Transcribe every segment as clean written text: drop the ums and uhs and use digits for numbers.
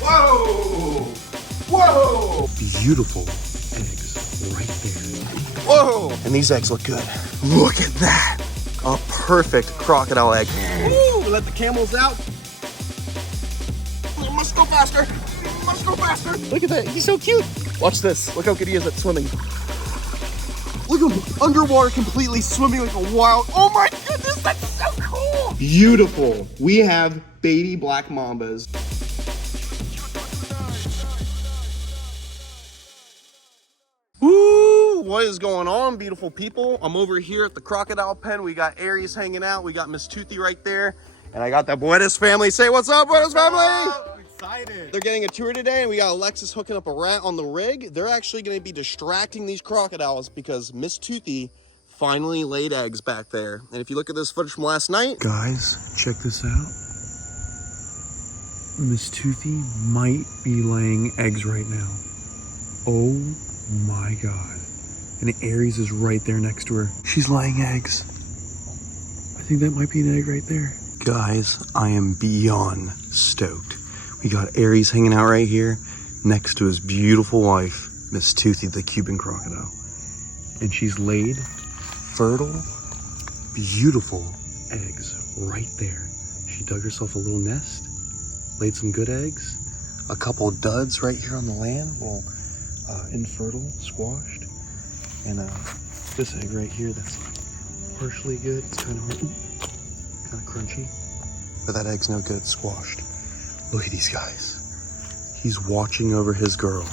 Whoa! Whoa! Beautiful eggs right there. Whoa! And these eggs look good. Look at that. A perfect crocodile egg. Woo! Let the camels out. Must go faster. Must go faster. Look at that. He's so cute. Watch this. Look how good he is at swimming. Look at him underwater, completely swimming like a wild. Oh my goodness, that's so cool. Beautiful. We have baby black mambas. Woo! What is going on, beautiful people? I'm over here at the crocodile pen. We got Aries hanging out. We got Miss Toothy right there. And I got the Buenas family. Say what's up, Buenas family! Excited. They're getting a tour today, and we got Alexis hooking up a rat on the rig. They're actually going to be distracting these crocodiles because Miss Toothy finally laid eggs back there. And if you look at this footage from last night... Guys, check this out. Miss Toothy might be laying eggs right now. Oh my God. And Aries is right there next to her. She's laying eggs. I think that might be an egg right there. Guys, I am beyond stoked. We got Aries hanging out right here next to his beautiful wife, Miss Toothy, the Cuban crocodile. And she's laid fertile, beautiful eggs right there. She dug herself a little nest, laid some good eggs, a couple of duds right here on the land, little infertile, squashed. And this egg right here that's partially good. It's kind of hard, kind of crunchy, but that egg's no good, squashed. Look at these guys. He's watching over his girl.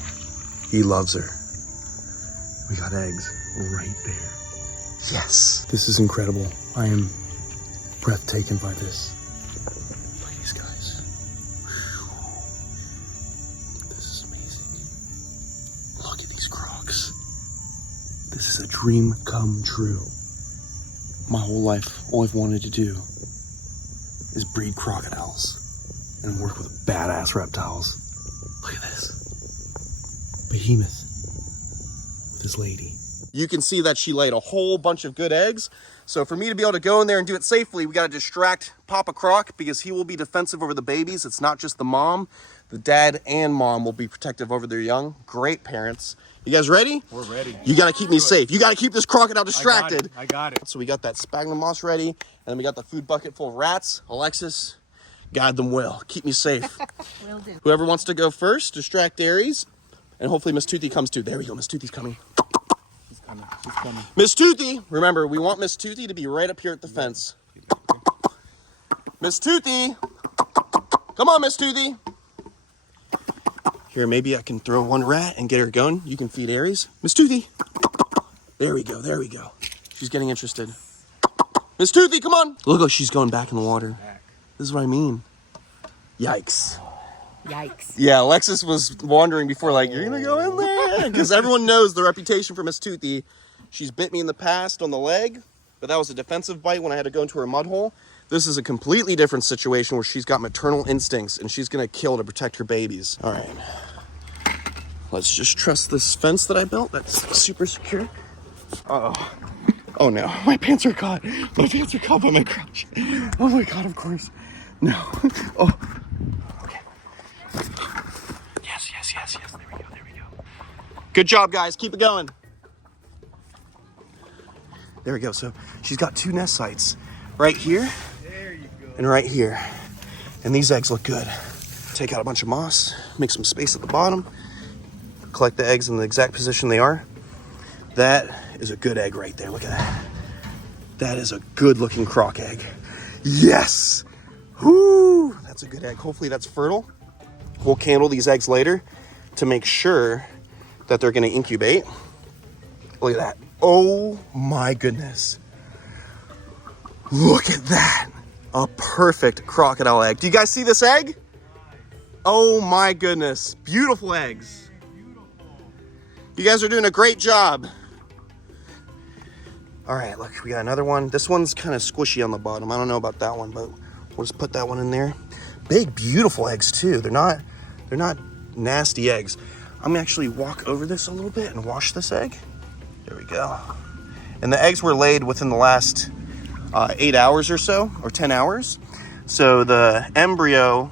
He loves her. We got eggs right there. Yes. This is incredible. I am breathtaking by this. Look at these guys. This is amazing. Look at these crocs. This is a dream come true. My whole life, all I've wanted to do is breed crocodiles and work with badass reptiles. Look at this. Behemoth with his lady. You can see that she laid a whole bunch of good eggs. So for me to be able to go in there and do it safely, we got to distract Papa Croc because he will be defensive over the babies. It's not just the mom. The dad and mom will be protective over their young. Great parents. You guys ready? We're ready. You got to keep me safe. You got to keep this crocodile distracted. I got it. So we got that sphagnum moss ready. And then we got the food bucket full of rats. Alexis, guide them well. Keep me safe. Will do. Whoever wants to go first, distract Aries. And hopefully Miss Toothy comes too. There we go. Miss Toothy's coming. She's coming. She's coming. Miss Toothy. Remember, we want Miss Toothy to be right up here at the fence. Miss Toothy. Come on, Miss Toothy. Here, maybe I can throw one rat and get her going. You can feed Aries. Miss Toothy. There we go. There we go. She's getting interested. Miss Toothy, come on. Look, she's going back in the water. This is what I mean. Yikes. Yikes. Yeah, Alexis was wondering before, like, you're going to go in there? Because everyone knows the reputation for Miss Toothy. She's bit me in the past on the leg, but that was a defensive bite when I had to go into her mud hole. This is a completely different situation where she's got maternal instincts and she's going to kill to protect her babies. All right. Let's just trust this fence that I built. That's super secure. Uh-oh. Oh, no. My pants are caught. My pants are caught by my crotch. Oh, my God, of course. No. Oh. Okay. Yes. There we go. Good job, guys. Keep it going. There we go. So she's got two nest sites right here and right here. And these eggs look good. Take out a bunch of moss, make some space at the bottom, collect the eggs in the exact position they are. That is a good egg right there. Look at that. That is a good looking croc egg. Yes. Whoo. That's a good egg. Hopefully that's fertile. We'll candle these eggs later to make sure that they're going to incubate. Look at that. Oh my goodness. Look at that. A perfect crocodile egg. Do you guys see this egg? Oh my goodness. Beautiful eggs. You guys are doing a great job. All right, look, we got another one. This one's kind of squishy on the bottom. I don't know about that one, but we'll just put that one in there. Big, beautiful eggs too. They're not nasty eggs. I'm gonna actually walk over this a little bit and wash this egg. There we go. And the eggs were laid within the last 8 hours or so, or 10 hours. So the embryo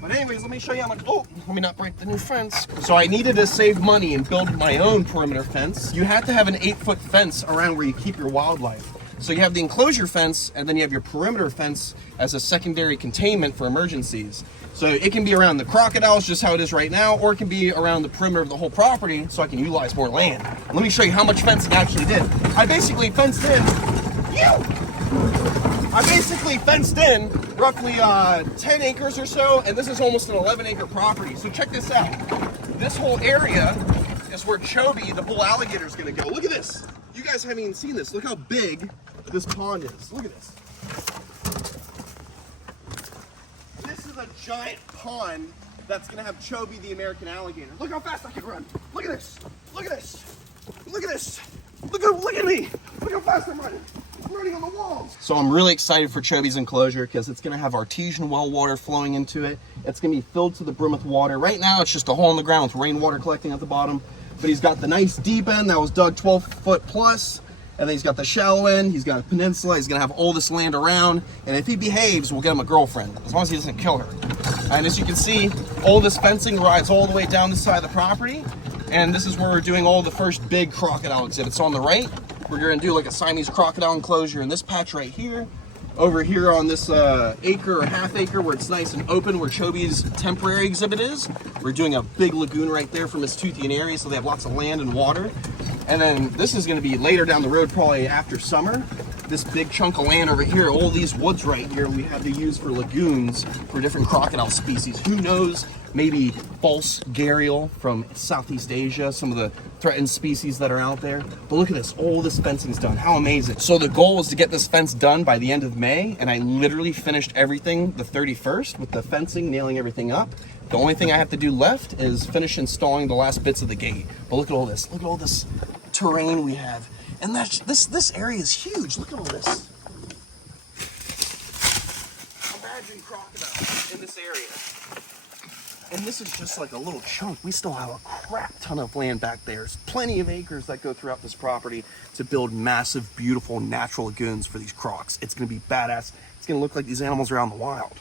But anyways, let me show you how much, oh, let me not break the new fence. So I needed to save money and build my own perimeter fence. You have to have an 8-foot fence around where you keep your wildlife. So you have the enclosure fence, and then you have your perimeter fence as a secondary containment for emergencies. So it can be around the crocodiles, just how it is right now, or it can be around the perimeter of the whole property, so I can utilize more land. Let me show you how much fencing I actually did. I basically fenced in, roughly 10 acres or so, and this is almost an 11-acre property. So check this out. This whole area is where Chobe, the bull alligator, is gonna go. Look at this. You guys haven't even seen this. Look how big this pond is. Look at this. This is a giant pond that's gonna have Chobe, the American alligator. Look how fast I can run. Look at this. Look at this. Look at this. Look at me. Look how fast I'm running. I'm running on the walls. So I'm really excited for Chobe's enclosure because it's gonna have artesian well water flowing into it. It's gonna be filled to the brim with water. Right now it's just a hole in the ground with rainwater collecting at the bottom. But he's got the nice deep end that was dug 12 foot plus, and then he's got the shallow end, he's got a peninsula, he's gonna have all this land around, and if he behaves, we'll get him a girlfriend, as long as he doesn't kill her. And as you can see, all this fencing rides all the way down this side of the property, and this is where we're doing all the first big crocodile exhibits. On the right, we're gonna do like a Siamese crocodile enclosure in this patch right here. Over here on this acre or half acre where it's nice and open, where Chobe's temporary exhibit is, we're doing a big lagoon right there from Mistuthian area, so they have lots of land and water. And then this is gonna be later down the road, probably after summer. This big chunk of land over here, all these woods right here, we have to use for lagoons for different crocodile species. Who knows, maybe false gharial from Southeast Asia, some of the threatened species that are out there. But look at this, all this fencing's done, how amazing. So the goal was to get this fence done by the end of May, and I literally finished everything the 31st with the fencing, nailing everything up. The only thing I have to do left is finish installing the last bits of the gate. But look at all this terrain we have. And this area is huge. Look at all this. Imagine crocodiles in this area. And this is just like a little chunk. We still have a crap ton of land back there. There's plenty of acres that go throughout this property to build massive, beautiful, natural lagoons for these crocs. It's gonna be badass. It's gonna look like these animals are out in the wild.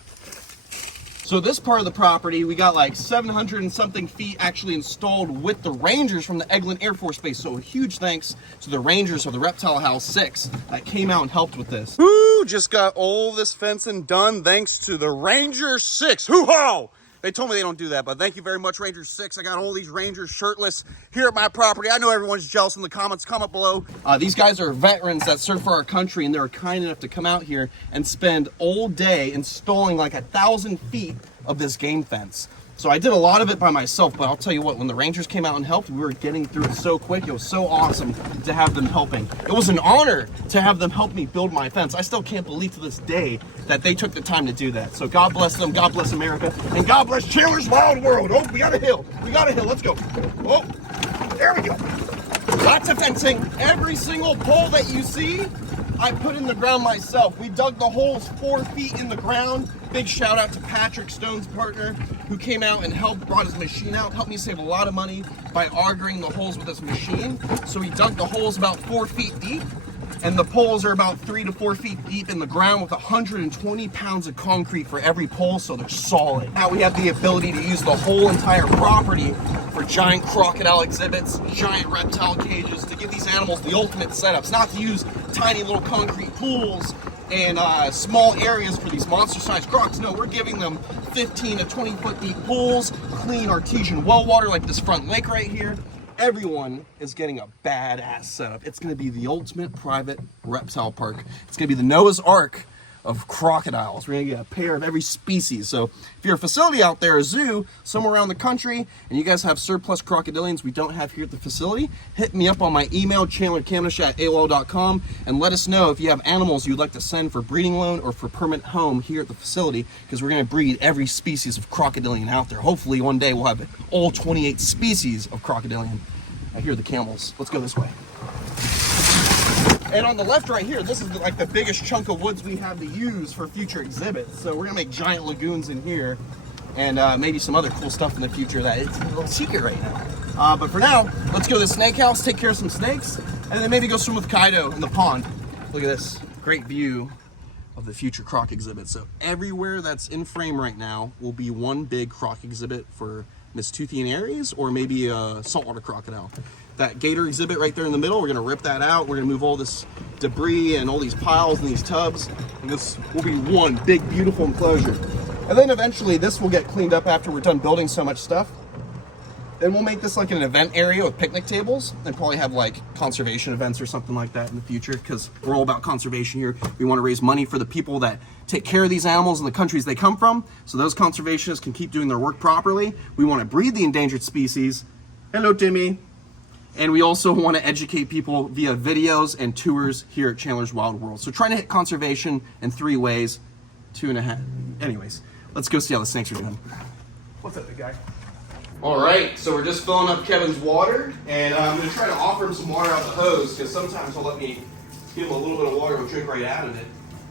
So this part of the property, we got like 700 and something feet actually installed with the Rangers from the Eglin Air Force Base. So a huge thanks to the Rangers of the Reptile House 6 that came out and helped with this. Woo! Just got all this fencing done thanks to the Ranger 6. Hoo-ho! They told me they don't do that, but thank you very much, Ranger 6. I got all these Rangers shirtless here at my property. I know everyone's jealous in the comments. Comment below. These guys are veterans that serve for our country, and they're kind enough to come out here and spend all day installing like 1,000 feet of this game fence. So I did a lot of it by myself, but I'll tell you what, when the Rangers came out and helped, we were getting through it so quick. It was so awesome to have them helping. It was an honor to have them help me build my fence. I still can't believe to this day that they took the time to do that. So God bless them, God bless America, and God bless Chandler's Wild World. Oh, we got a hill. We got a hill. Let's go. Oh, there we go. Lots of fencing. Every single pole that you see, I put in the ground myself. We dug the holes 4 feet in the ground. Big shout out to Patrick, Stone's partner, who came out and helped, brought his machine out, helped me save a lot of money by augering the holes with his machine. So he dug the holes about 4 feet deep, and the poles are about 3 to 4 feet deep in the ground with 120 pounds of concrete for every pole, so they're solid. Now we have the ability to use the whole entire property for giant crocodile exhibits, giant reptile cages, to give these animals the ultimate setups, not to use tiny little concrete pools and small areas for these monster-sized crocs. No, we're giving them 15 to 20 foot deep pools, clean artesian well water like this front lake right here. Everyone is getting a badass setup. It's gonna be the ultimate private reptile park. It's gonna be the Noah's Ark of crocodiles. We're gonna get a pair of every species. So if you're a facility out there, a zoo, somewhere around the country, and you guys have surplus crocodilians we don't have here at the facility, hit me up on my email, chandlerkamnish@aol.com, and let us know if you have animals you'd like to send for breeding loan or for permanent home here at the facility, because we're gonna breed every species of crocodilian out there. Hopefully one day we'll have all 28 species of crocodilian. I hear the camels. Let's go this way. And on the left right here, this is like the biggest chunk of woods we have to use for future exhibits. So we're gonna make giant lagoons in here, and maybe some other cool stuff in the future that it's a little secret right now. But for now, let's go to the snake house, take care of some snakes, and then maybe go swim with Kaido in the pond. Look at this, great view of the future croc exhibit. So everywhere that's in frame right now will be one big croc exhibit for Mistuthian Aries, or maybe a saltwater crocodile. That gator exhibit right there in the middle, we're gonna rip that out. We're gonna move all this debris and all these piles and these tubs, and this will be one big, beautiful enclosure. And then eventually this will get cleaned up after we're done building so much stuff. Then we'll make this like an event area with picnic tables and probably have like conservation events or something like that in the future, because we're all about conservation here. We want to raise money for the people that take care of these animals in the countries they come from, so those conservationists can keep doing their work properly. We want to breed the endangered species. Hello, Timmy. And we also want to educate people via videos and tours here at Chandler's Wild World. So trying to hit conservation in 3 ways, 2.5. Anyways, let's go see how the snakes are doing. What's up, big guy? All right, so we're just filling up Kevin's water, and I'm going to try to offer him some water out the hose, because sometimes he'll let me give him a little bit of water and drink right out of it.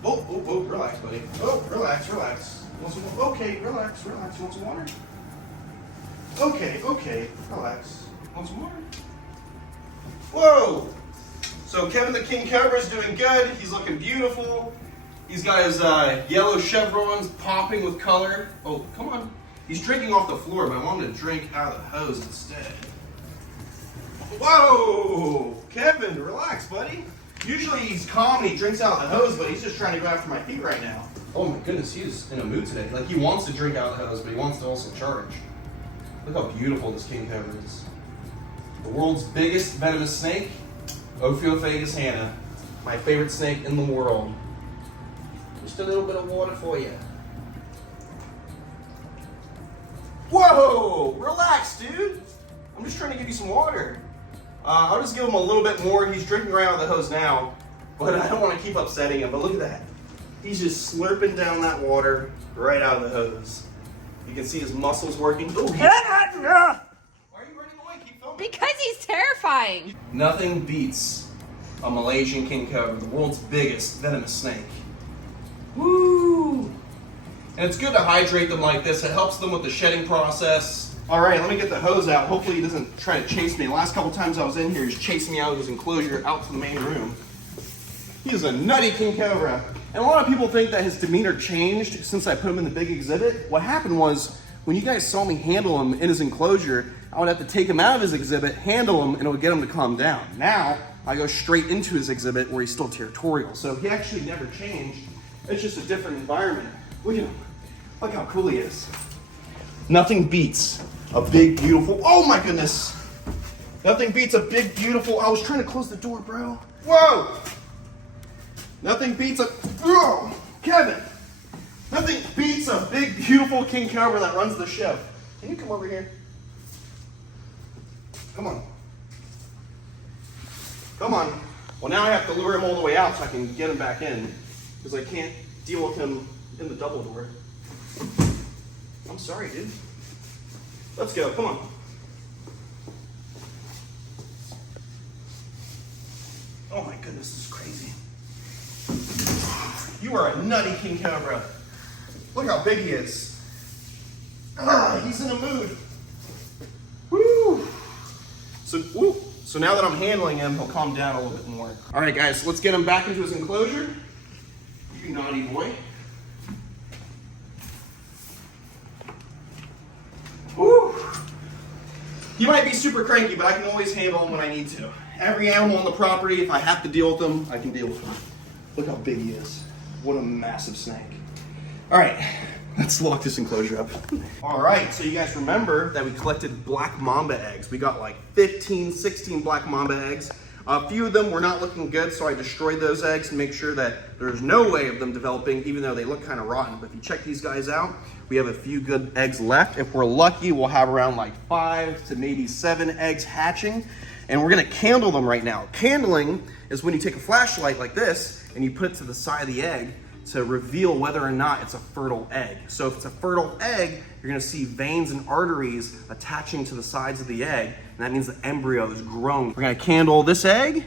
Oh, relax, buddy. Oh, relax. Want some, okay, relax. You want some water? Okay, relax. Want some water? Whoa! So Kevin the King Cobra is doing good. He's looking beautiful. He's got his yellow chevrons popping with color. Oh, come on. He's drinking off the floor, but I want him to drink out of the hose instead. Whoa! Kevin, relax, buddy. Usually he's calm and he drinks out of the hose, but he's just trying to go after my feet right now. Oh my goodness, he's in a mood today. Like, he wants to drink out of the hose, but he wants to also charge. Look how beautiful this king cobra is. The world's biggest venomous snake, Ophiophagus hanna. My favorite snake in the world. Just a little bit of water for you. Whoa! Relax, dude. I'm just trying to give you some water. I'll just give him a little bit more. He's drinking right out of the hose now, but I don't want to keep upsetting him. But look at that. He's just slurping down that water right out of the hose. You can see his muscles working. Oh, why are you running away? Keep filming. Because he's terrifying. Nothing beats a Malaysian king cobra, the world's biggest venomous snake. Woo! And it's good to hydrate them like this. It helps them with the shedding process. All right, let me get the hose out. Hopefully he doesn't try to chase me. The last couple times I was in here, he's chasing me out of his enclosure out to the main room. He is a nutty king cobra. And a lot of people think that his demeanor changed since I put him in the big exhibit. What happened was, when you guys saw me handle him in his enclosure, I would have to take him out of his exhibit, handle him, and it would get him to calm down. Now, I go straight into his exhibit where he's still territorial. So he actually never changed. It's just a different environment. Look at him. Look how cool he is. Nothing beats a big, beautiful, oh my goodness. Nothing beats a big, beautiful, I was trying to close the door, bro. Whoa! Nothing beats a, oh, Kevin. Nothing beats a big, beautiful king cobra that runs the show. Can you come over here? Come on. Come on. Well, now I have to lure him all the way out so I can get him back in, because I can't deal with him in the double door. I'm sorry, dude. Let's go, come on. Oh my goodness, this is crazy. You are a nutty king cobra. Look how big he is. He's in a mood. Woo! So now that I'm handling him, he'll calm down a little bit more. All right, guys, let's get him back into his enclosure. You naughty boy. Woo! He might be super cranky, but I can always handle him when I need to. Every animal on the property, if I have to deal with them, I can deal with them. Look how big he is. What a massive snake. All right, let's lock this enclosure up. All right, so you guys remember that we collected black mamba eggs. We got like 15, 16 black mamba eggs. A few of them were not looking good, so I destroyed those eggs to make sure that there's no way of them developing, even though they look kind of rotten. But if you check these guys out, we have a few good eggs left. If we're lucky, we'll have around like 5 to maybe 7 eggs hatching. And we're gonna candle them right now. Candling is when you take a flashlight like this and you put it to the side of the egg to reveal whether or not it's a fertile egg. So if it's a fertile egg, you're gonna see veins and arteries attaching to the sides of the egg, and that means the embryo is growing. We're gonna candle this egg,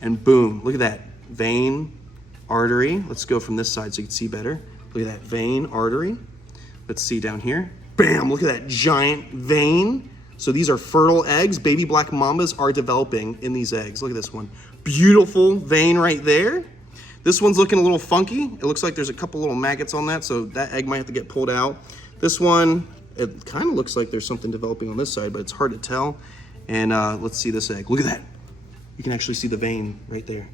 and boom, look at that vein, artery. Let's go from this side so you can see better. Look at that vein, artery. Let's see down here. Bam, look at that giant vein. So these are fertile eggs. Baby black mambas are developing in these eggs. Look at this one. Beautiful vein right there. This one's looking a little funky. It looks like there's a couple little maggots on that, so that egg might have to get pulled out. This one, it kind of looks like there's something developing on this side, but it's hard to tell. And let's see this egg. Look at that. You can actually see the vein right there.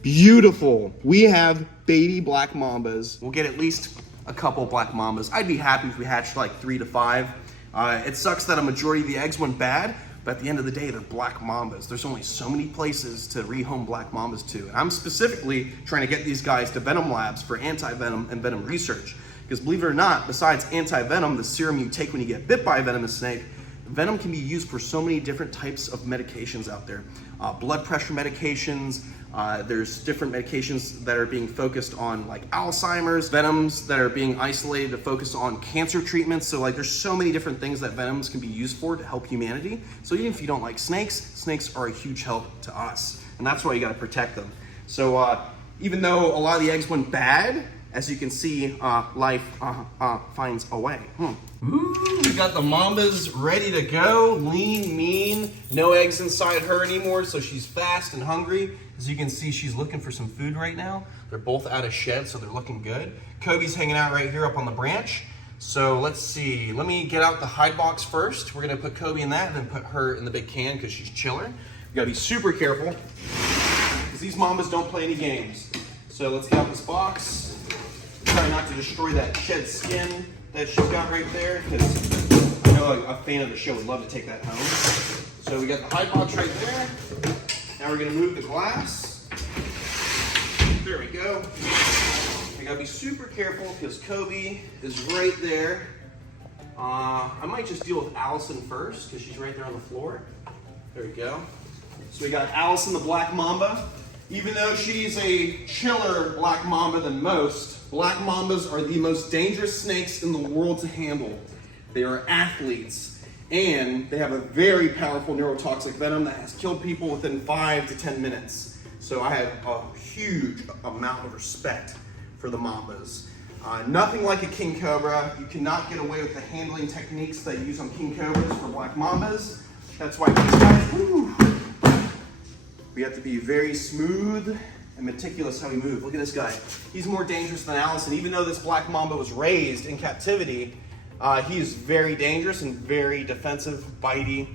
Beautiful. We have baby black mambas. We'll get at least a couple black mambas. I'd be happy if we hatched like 3 to 5. It sucks that a majority of the eggs went bad, but at the end of the day, they're black mambas. There's only so many places to rehome black mambas to. And I'm specifically trying to get these guys to venom labs for anti-venom and venom research. Because believe it or not, besides anti-venom, the serum you take when you get bit by a venomous snake, venom can be used for so many different types of medications out there. Blood pressure medications, there's different medications that are being focused on like Alzheimer's, venoms that are being isolated to focus on cancer treatments. So like there's so many different things that venoms can be used for to help humanity. So even if you don't like snakes, snakes are a huge help to us. And that's why you gotta protect them. So even though a lot of the eggs went bad, as you can see, life finds a way. Ooh, we got the mambas ready to go. Lean, mean, no eggs inside her anymore, so she's fast and hungry. As you can see, she's looking for some food right now. They're both out of shed, so they're looking good. Kobe's hanging out right here up on the branch. So let's see, let me get out the hide box first. We're gonna put Kobe in that and then put her in the big can because she's chilling. You gotta be super careful because these mambas don't play any games. So let's get out this box. Try not to destroy that shed skin that she's got right there, because I know a fan of the show would love to take that home. So we got the hide box right there. Now we're gonna move the glass. There we go. We gotta be super careful because Kobe is right there. I might just deal with Allison first because she's right there on the floor. There we go. So we got Allison the black mamba. Even though she's a chiller black mamba than most, black mambas are the most dangerous snakes in the world to handle. They are athletes, and they have a very powerful neurotoxic venom that has killed people within 5 to 10 minutes. So I have a huge amount of respect for the mambas. Nothing like a king cobra. You cannot get away with the handling techniques that you use on king cobras for black mambas. That's why these guys, woo, we have to be very smooth and meticulous how we move. Look at this guy. He's more dangerous than Allison. Even though this black mamba was raised in captivity, he is very dangerous and very defensive, bitey.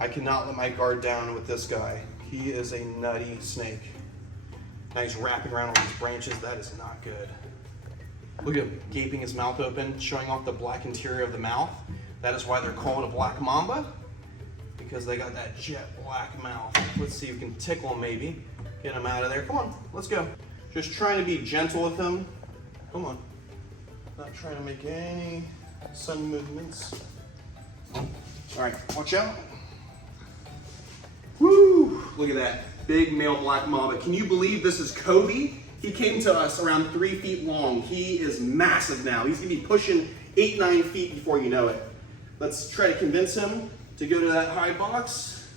I cannot let my guard down with this guy. He is a nutty snake. Now he's wrapping around all these branches. That is not good. Look at him gaping his mouth open, showing off the black interior of the mouth. That is why they're called a black mamba, because they got that jet black mouth. Let's see if we can tickle him maybe. Get him out of there. Come on, let's go. Just trying to be gentle with him. Come on. Not trying to make any sudden movements. All right, watch out. Woo! Look at that. Big male black mamba. Can you believe this is Kobe? He came to us around 3 feet long. He is massive now. He's gonna be pushing 8, 9 feet before you know it. Let's try to convince him to go to that hide box.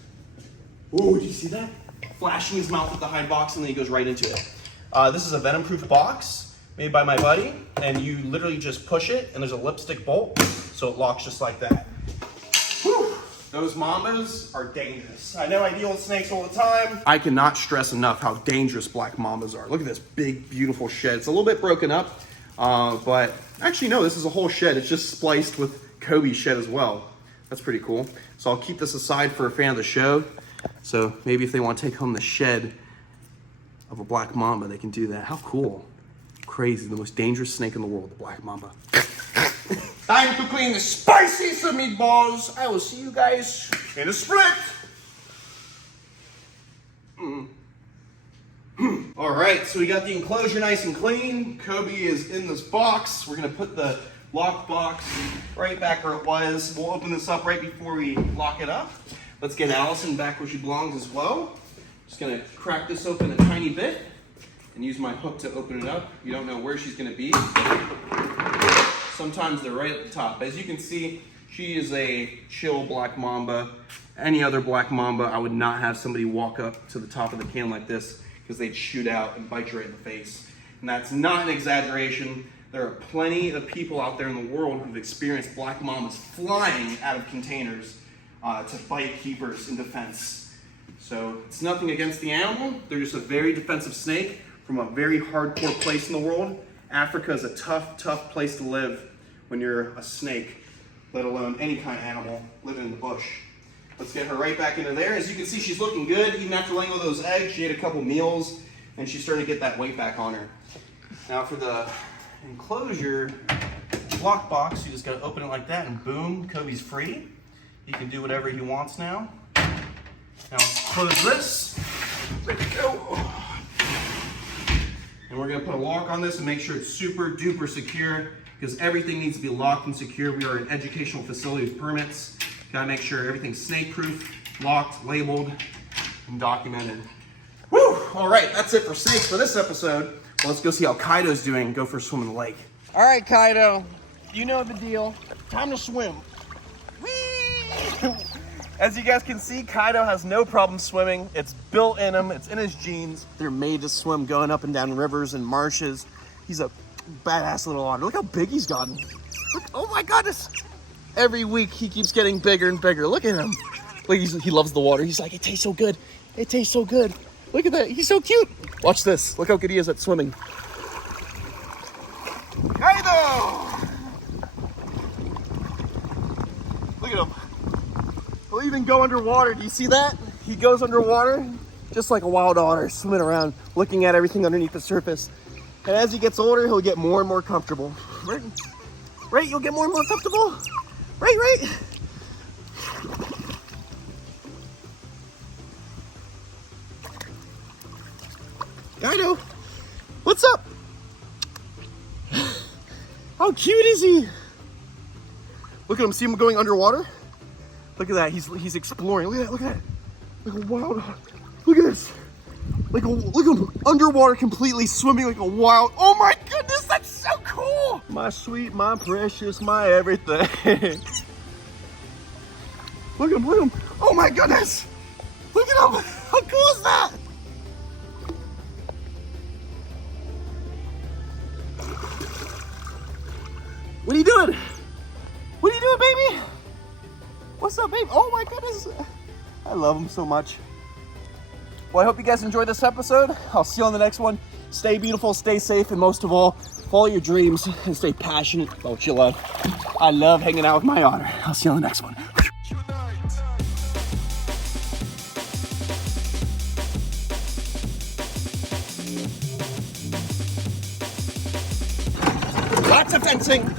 Oh, did you see that? Flashing his mouth with the hide box, and then he goes right into it. This is a venom-proof box made by my buddy, and you literally just push it, and there's a lipstick bolt, so it locks just like that. Whew. Those mambas are dangerous. I know I deal with snakes all the time. I cannot stress enough how dangerous black mambas are. Look at this big, beautiful shed. It's a little bit broken up, but actually, no, this is a whole shed. It's just spliced with Kobe's shed as well. That's pretty cool. So I'll keep this aside for a fan of the show. So maybe if they want to take home the shed of a black mamba, they can do that. How cool. Crazy. The most dangerous snake in the world, the black mamba. Time to clean the spicy some meatballs. I will see you guys in a split. All right, so we got the enclosure nice and clean. Kobe is in this box. We're gonna put the lock box right back where it was. We'll open this up right before we lock it up. Let's get Allison back where she belongs as well. Just gonna crack this open a tiny bit and use my hook to open it up. You don't know where she's gonna be. Sometimes they're right at the top. As you can see, she is a chill black mamba. Any other black mamba, I would not have somebody walk up to the top of the can like this because they'd shoot out and bite you right in the face. And that's not an exaggeration. There are plenty of people out there in the world who've experienced black mambas flying out of containers to bite keepers in defense. So it's nothing against the animal. They're just a very defensive snake. from a very hardcore place in the world. Africa is a tough, tough place to live when you're a snake, let alone any kind of animal living in the bush. Let's get her right back into there. As you can see, she's looking good. Even after laying all those eggs, she ate a couple meals, and she's starting to get that weight back on her. Now for the enclosure lock box, you just gotta open it like that, and boom, Kobe's free. He can do whatever he wants now. Now let's close this. There we go. And we're gonna put a lock on this and make sure it's super duper secure, because everything needs to be locked and secure. We are an educational facility with permits. Gotta make sure everything's snake proof, locked, labeled, and documented. Woo! All right, that's it for snakes for this episode. Well, let's go see how Kaido's doing and go for a swim in the lake. All right, Kaido, you know the deal. Time to swim. Whee! As you guys can see, Kaido has no problem swimming. It's built in him, it's in his genes. They're made to swim going up and down rivers and marshes. He's a badass little otter. Look how big he's gotten. Look, oh my goodness. Every week he keeps getting bigger and bigger. Look at him. Look, he loves the water. He's like, it tastes so good. It tastes so good. Look at that, he's so cute. Watch this, look how good he is at swimming. Kaido! Look at him. He'll even go underwater. Do you see that? He goes underwater just like a wild otter, swimming around, looking at everything underneath the surface. And as he gets older, he'll get more and more comfortable. Right? Right? You'll get more and more comfortable? Right, right? Kaido, what's up? How cute is he? Look at him, see him going underwater? Look at that, he's exploring. Look at that, look at that. Like a wild, look at this. Look at him underwater completely swimming like a wild, oh my goodness, that's so cool. My sweet, my precious, my everything. Look at him, oh my goodness. Look at him, how cool is that? What are you doing? What are you doing, baby? What's up, babe? Oh my goodness. I love him so much. Well, I hope you guys enjoyed this episode. I'll see you on the next one. Stay beautiful, stay safe, and most of all, follow your dreams and stay passionate about what you love. I love hanging out with my otter. I'll see you on the next one. Lots of fencing.